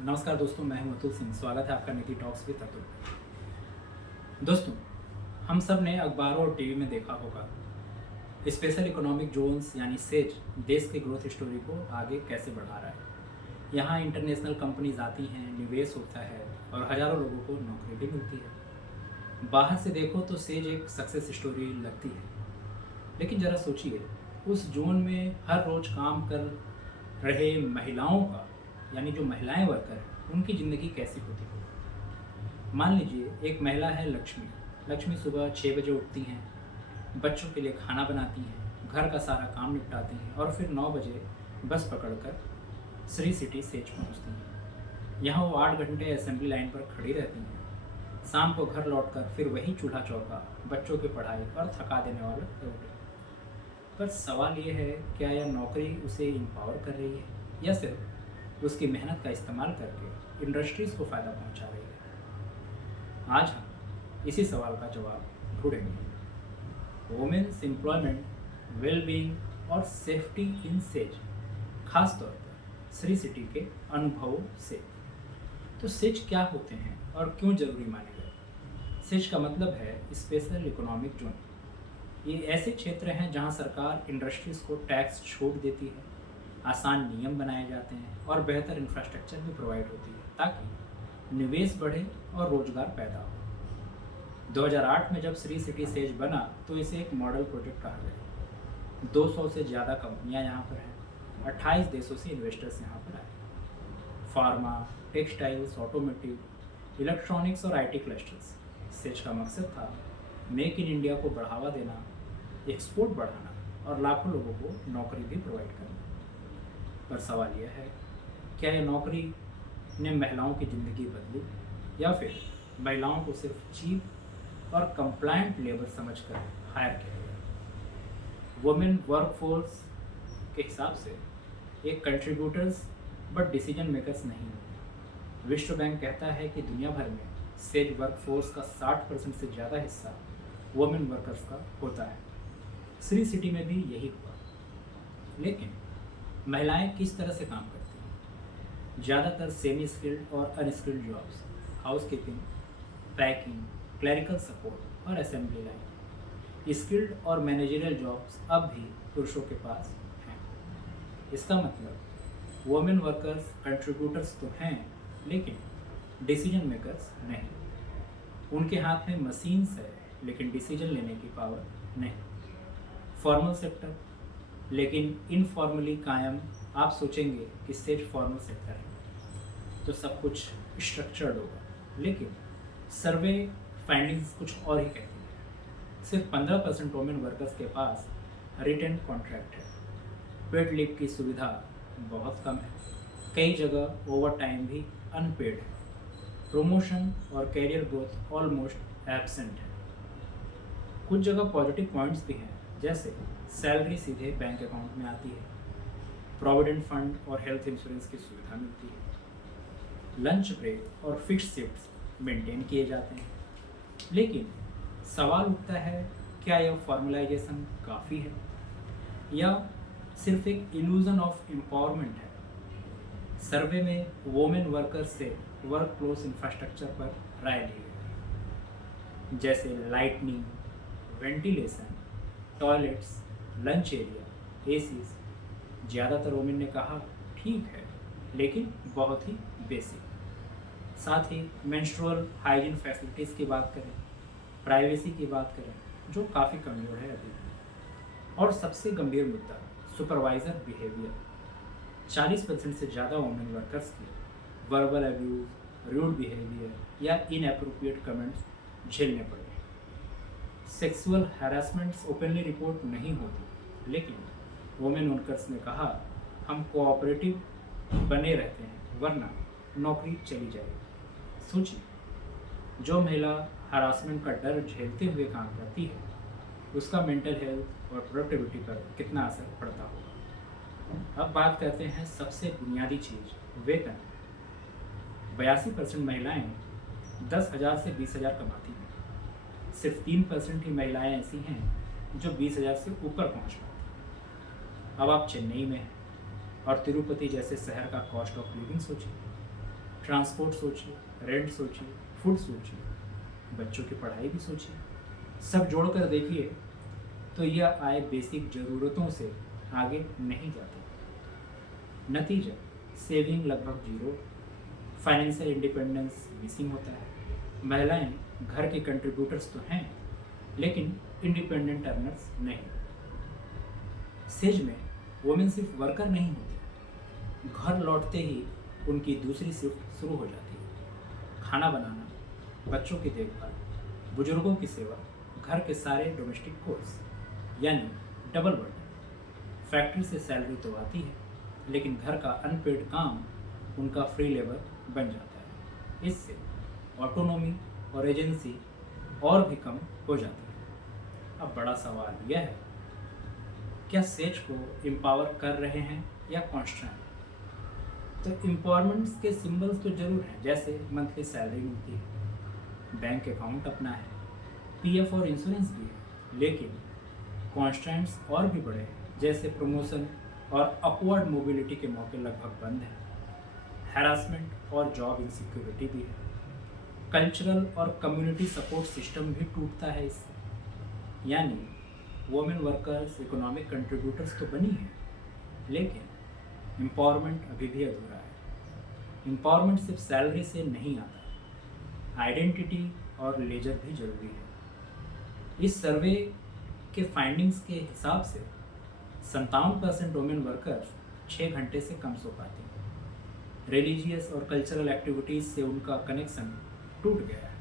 नमस्कार दोस्तों, मैं हूं अतुल सिंह। स्वागत है आपका नीति टॉक्स विद अतुल। दोस्तों, हम सब ने अखबारों और टीवी में देखा होगा स्पेशल इकोनॉमिक जोन्स यानी सेज देश के ग्रोथ स्टोरी को आगे कैसे बढ़ा रहा है। यहाँ इंटरनेशनल कंपनीज आती हैं, निवेश होता है और हज़ारों लोगों को नौकरी भी मिलती है। बाहर से देखो तो सेज एक सक्सेस स्टोरी लगती है, लेकिन ज़रा सोचिए उस जोन में हर रोज़ काम कर रहे महिलाओं का, यानी जो महिलाएं वर्कर हैं, उनकी ज़िंदगी कैसी होती होगी। मान लीजिए एक महिला है लक्ष्मी। लक्ष्मी सुबह 6 बजे उठती हैं, बच्चों के लिए खाना बनाती हैं, घर का सारा काम निपटाती हैं और फिर 9 बजे बस पकड़कर श्री सिटी सेज पहुंचती हैं। यहाँ वो 8 घंटे असेंबली लाइन पर खड़ी रहती हैं। शाम को घर लौटकर फिर वही चूल्हा चौका, बच्चों की पढ़ाई और थका देने वाला रोटी। पर सवाल ये है, क्या यह नौकरी उसे एम्पावर कर रही है या सिर्फ उसकी मेहनत का इस्तेमाल करके इंडस्ट्रीज़ को फ़ायदा पहुंचा रही है। आज हम इसी सवाल का जवाब ढूंढेंगे। वुमेन्स एम्प्लॉयमेंट, वेलबींग और सेफ्टी इन सेज, खास तौर पर श्री सिटी के अनुभवों से। तो सेज क्या होते हैं और क्यों जरूरी माने गए। सेज का मतलब है स्पेशल इकोनॉमिक जोन। ये ऐसे क्षेत्र हैं जहां सरकार इंडस्ट्रीज़ को टैक्स छूट देती है, आसान नियम बनाए जाते हैं और बेहतर इंफ्रास्ट्रक्चर भी प्रोवाइड होती है ताकि निवेश बढ़े और रोजगार पैदा हो। 2008 में जब श्री सिटी सेज बना तो इसे एक मॉडल प्रोजेक्ट कहा गया। 200 से ज़्यादा कंपनियां यहाँ पर हैं, 28 देशों से इन्वेस्टर्स यहाँ पर आए। फार्मा, टेक्सटाइल्स, ऑटोमोटिव, इलेक्ट्रॉनिक्स और आईटी क्लस्टर्स। सेज का मकसद था मेक इन इंडिया को बढ़ावा देना, एक्सपोर्ट बढ़ाना और लाखों लोगों को नौकरी भी प्रोवाइड करना। पर सवाल यह है, क्या यह नौकरी ने महिलाओं की ज़िंदगी बदली या फिर महिलाओं को सिर्फ चीप और कंप्लायंट लेबर समझकर हायर किया गया। वुमेन वर्कफोर्स के हिसाब से एक कंट्रीब्यूटर्स बट डिसीजन मेकर्स नहीं है। विश्व बैंक कहता है कि दुनिया भर में सेज वर्कफोर्स का 60% से ज़्यादा हिस्सा वुमेन वर्कर्स का होता है। श्री सिटी में भी यही हुआ। लेकिन महिलाएं किस तरह से काम करती हैं। ज़्यादातर सेमी स्किल्ड और unskilled jobs, housekeeping, packing, clerical support और असेंबली लाइन। स्किल्ड और मैनेजरियल जॉब्स अब भी पुरुषों के पास हैं। इसका मतलब वुमेन वर्कर्स कंट्रीब्यूटर्स तो हैं, लेकिन डिसीजन मेकर्स नहीं। उनके हाथ में मशीन्स है, लेकिन डिसीजन लेने की पावर नहीं। फॉर्मल सेक्टर, लेकिन इनफॉर्मली कायम। आप सोचेंगे कि सिर्फ फॉर्मल सेक्टर है तो सब कुछ स्ट्रक्चर्ड होगा, लेकिन सर्वे फाइंडिंग्स कुछ और ही कहती है। सिर्फ 15% वुमेन वर्कर्स के पास रिटेन कॉन्ट्रैक्ट है। पेड लीव की सुविधा बहुत कम है। कई जगह ओवर टाइम भी अनपेड है। प्रमोशन और कैरियर ग्रोथ ऑलमोस्ट एब्सेंट है। कुछ जगह पॉजिटिव पॉइंट्स भी हैं, जैसे सैलरी सीधे बैंक अकाउंट में आती है, प्रोविडेंट फंड और हेल्थ इंश्योरेंस की सुविधा मिलती है, लंच ब्रेक और फिक्स शिफ्ट्स मेंटेन किए जाते हैं। लेकिन सवाल उठता है, क्या यह फॉर्मलाइजेशन काफ़ी है या सिर्फ एक इल्यूजन ऑफ एम्पावरमेंट है। सर्वे में वुमेन वर्कर्स से वर्क प्लेस इंफ्रास्ट्रक्चर पर राय ली गई, जैसे lightning, ventilation, toilets, lunch area, ACs. ज़्यादातर वुमेन ने कहा ठीक है, लेकिन बहुत ही बेसिक। साथ ही मेंस्ट्रुअल हाइजीन फैसिलिटीज़ की बात करें, प्राइवेसी की बात करें, जो काफ़ी कमज़ोर है अभी। और सबसे गंभीर मुद्दा सुपरवाइज़र बिहेवियर। 40% से ज़्यादा वुमेन वर्कर्स की वर्बल अब्यूज़, रूड बिहेवियर या इनएप्रोप्रिएट कमेंट्स झेलने पड़े। सेक्सुअल हैरेसमेंट्स ओपनली रिपोर्ट नहीं होती, लेकिन वुमेन वर्कर्स ने कहा हम कोऑपरेटिव बने रहते हैं, वरना नौकरी चली जाएगी। सोचिए, जो महिला हरासमेंट का डर झेलते हुए काम करती है, उसका मेंटल हेल्थ और प्रोडक्टिविटी पर कितना असर पड़ता होगा। अब बात करते हैं सबसे बुनियादी चीज़, वेतन। 82% महिलाएं 10,000 से 20,000 कमाती हैं। सिर्फ 3% ही महिलाएं ऐसी हैं जो 20,000 से ऊपर पहुंच पाती हैं। अब आप चेन्नई में हैं और तिरुपति जैसे शहर का कॉस्ट ऑफ लिविंग सोचिए। ट्रांसपोर्ट सोचिए, रेंट सोचिए, फूड सोचिए, बच्चों की पढ़ाई भी सोचिए, सब जोड़कर देखिए तो यह आय बेसिक ज़रूरतों से आगे नहीं जाती। नतीजा सेविंग लगभग जीरो, फाइनेंशियल इंडिपेंडेंस मिसिंग होता है। महिलाएं घर के कंट्रीब्यूटर्स तो हैं लेकिन इंडिपेंडेंट अर्नर्स नहीं। सेज में वुमेन सिर्फ वर्कर नहीं होती, घर लौटते ही उनकी दूसरी शिफ्ट शुरू हो जाती है। खाना बनाना, बच्चों की देखभाल, बुजुर्गों की सेवा, घर के सारे डोमेस्टिक कोर्स, यानी डबल बर्डन। फैक्ट्री से सैलरी तो आती है लेकिन घर का अनपेड काम उनका फ्री लेबर बन जाता है। इससे ऑटोनॉमी और एजेंसी और भी कम हो जाती है। अब बड़ा सवाल यह है, क्या सेज को एम्पावर कर रहे हैं या कॉन्स्ट्रेंट? तो एम्पावरमेंट के सिंबल्स तो जरूर हैं, जैसे मंथली सैलरी मिलती है, बैंक अकाउंट अपना है, पीएफ और इंश्योरेंस भी है, लेकिन कॉन्स्ट्रेंट्स और भी बड़े हैं, जैसे प्रमोशन और अपवर्ड मोबिलिटी के मौके लगभग बंद हैं, हैरासमेंट और जॉब इनसिक्योरिटी भी है, कल्चरल और कम्युनिटी सपोर्ट सिस्टम भी टूटता है इससे। यानी वुमेन वर्कर्स इकोनॉमिक कंट्रीब्यूटर्स तो बनी है लेकिन एम्पावरमेंट अभी भी अधूरा है। एम्पावरमेंट सिर्फ सैलरी से नहीं आता, आइडेंटिटी और लेजर भी जरूरी है। इस सर्वे के फाइंडिंग्स के हिसाब से 57% वुमेन वर्कर्स 6 घंटे से कम सो पाती हैं। रिलीजियस और कल्चरल एक्टिविटीज़ से उनका कनेक्शन टूट गया है।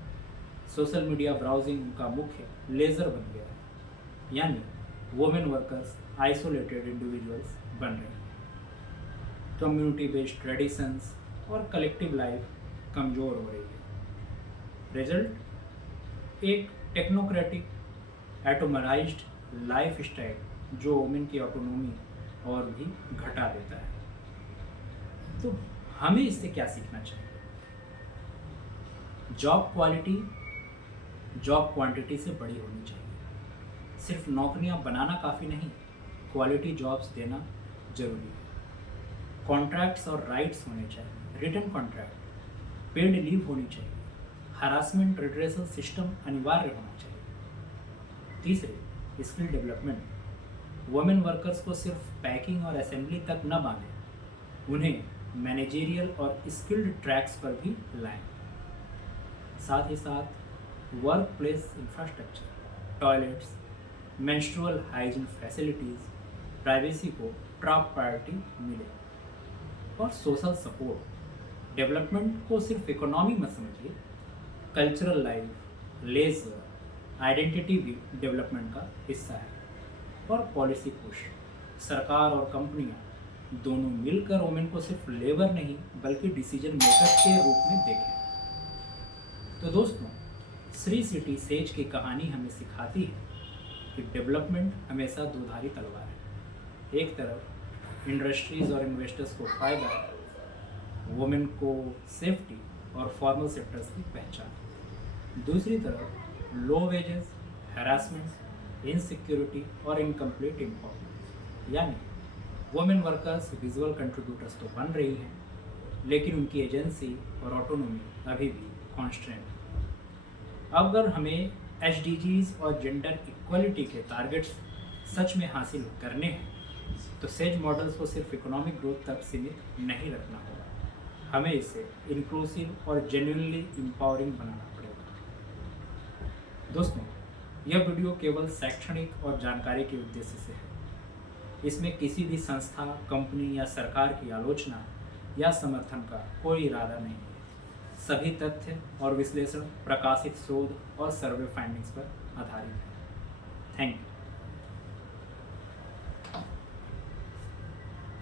सोशल मीडिया ब्राउजिंग उनका मुख्य लेजर बन गया है। यानी वुमेन वर्कर्स आइसोलेटेड इंडिविजुअल्स बन रहे हैं। कम्युनिटी बेस्ड ट्रेडिशंस और कलेक्टिव लाइफ कमज़ोर हो रही है। रिजल्ट एक टेक्नोक्रेटिक एटोमराइज्ड लाइफ स्टाइल जो वुमेन की ऑटोनॉमी और भी घटा देता है। तो हमें इससे क्या सीखना चाहिए? जॉब क्वालिटी जॉब क्वांटिटी से बड़ी होनी चाहिए। सिर्फ नौकरियां बनाना काफ़ी नहीं, क्वालिटी जॉब्स देना जरूरी है। कॉन्ट्रैक्ट्स और राइट्स होने चाहिए, रिटन कॉन्ट्रैक्ट, पेड लीव होनी चाहिए, हरासमेंट रिड्रेसल सिस्टम अनिवार्य होना चाहिए। तीसरे, स्किल डेवलपमेंट, वुमेन वर्कर्स को सिर्फ पैकिंग और असेंबली तक न बांधें, उन्हें मैनेजेरियल और स्किल्ड ट्रैक्स पर भी लाएं। साथ ही साथ work place infrastructure, toilets, menstrual hygiene facilities, privacy को टॉप प्रायोरिटी मिले। और सोशल सपोर्ट डेवलपमेंट को सिर्फ इकोनॉमी मत समझिए, कल्चरल लाइफ, लेजर, आइडेंटिटी भी डेवलपमेंट का हिस्सा है। और पॉलिसी पुश, सरकार और कंपनियां दोनों मिलकर वुमेन को सिर्फ लेबर नहीं बल्कि डिसीजन मेकर के रूप में देखें। तो दोस्तों, श्री सिटी सेज की कहानी हमें सिखाती है कि डेवलपमेंट हमेशा दोधारी तलवार है। एक तरफ इंडस्ट्रीज और इन्वेस्टर्स को फ़ायदा, वुमेन को सेफ्टी और फॉर्मल सेक्टर्स की पहचान। दूसरी तरफ लो वेजेस, हैरासमेंट, इनसिक्योरिटी और इनकम्प्लीट एम्पावरमेंट। यानी वुमेन वर्कर्स विजुअल कंट्रीब्यूटर्स तो बन रही हैं लेकिन उनकी एजेंसी और ऑटोनॉमी अभी भी कॉन्स्ट्रेंट। अगर हमें SDGs और जेंडर इक्वलिटी के टारगेट्स सच में हासिल करने हैं तो सेज मॉडल्स को सिर्फ इकोनॉमिक ग्रोथ तक सीमित नहीं रखना होगा, हमें इसे इंक्लूसिव और जेन्युइनली एम्पावरिंग बनाना पड़ेगा। दोस्तों, यह वीडियो केवल शैक्षणिक और जानकारी के उद्देश्य से है। इसमें किसी भी संस्था, कंपनी या सरकार की आलोचना या समर्थन का कोई इरादा नहीं है। सभी तथ्य और विश्लेषण प्रकाशित शोध और सर्वे फाइंडिंग्स पर आधारित है। Thank you.